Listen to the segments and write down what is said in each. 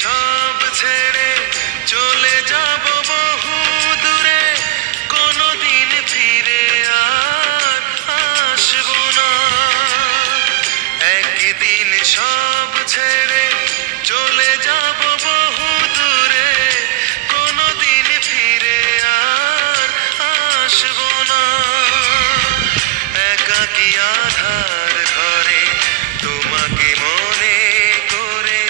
সব ছেড়ে চলে যাব বহু দূরে, কোনোদিন ফিরে আর আসবো না। একদিন সব ছেড়ে চলে যাব বহু দূরে, কোনোদিন ফিরে আর আসবো না। একাকী আধার ঘরে তোমাকে মনে করে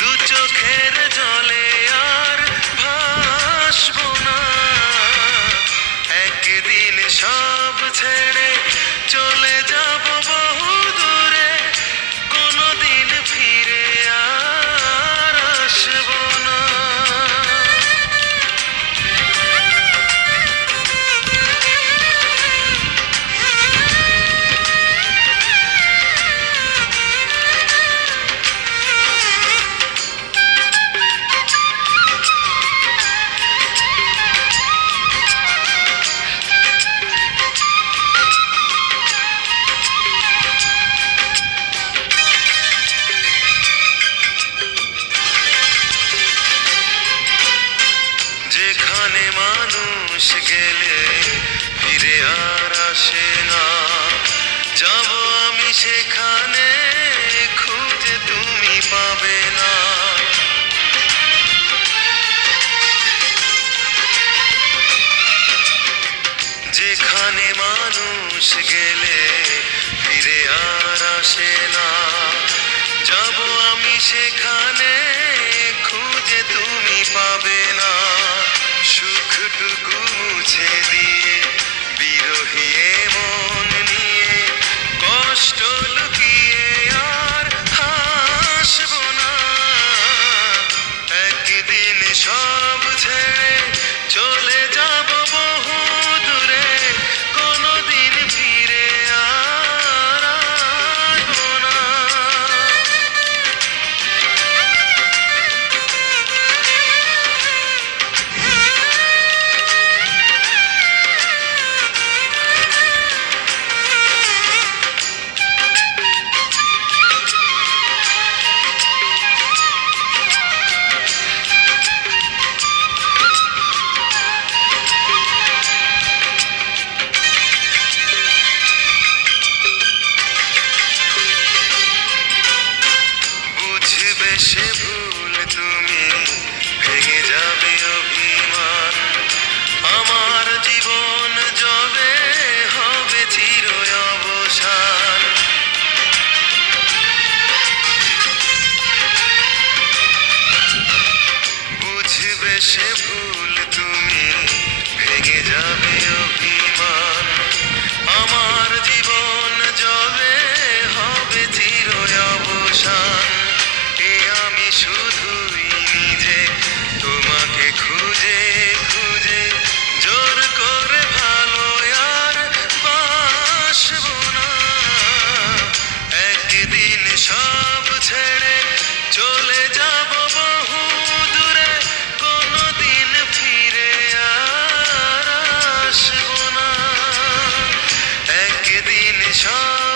দু চোখের জলে আর ভাসবো না। একদিন সব ছেড়ে চলে যাব বহু দূরে, কোনোদিন ফিরে আর আসবো না। যেখানে মানুষ গেলে ফিরে আর আসে না, যাব আমি সেখানে খুঁজে তুমি পাবে না। যেখানে মানুষ গেলে ফিরে আর আসে না, যাব আমি সেখানে খুঁজে তুমি পাবে না। সুখটুকু মুছে দিয়ে বিরহী মন নিয়ে কষ্ট লুকিয়ে আর হাসবো না। একদিন সব ছেড়ে চলে যাব বহু দূরে, কোনোদিন ফিরে আর আসবো না। বুঝবে সে ভুল তুমি, ভেঙে যাবে অভিমান, আমার জীবন যবে হবে চির অবসান। বুঝবে সে ভুল তুমি, ভেঙে যাবে অভিমান, আমার জীবন যবে হবে চির অবসান। এ আমি শুধুই নিজে তোমাকে খুঁজে খুঁজে জোর করে ভালো আর বাসবো না। একদিন সব ছেড়ে চলে যাব বহু দূরে, কোনোদিন ফিরে আর আসবো না। একদিন সব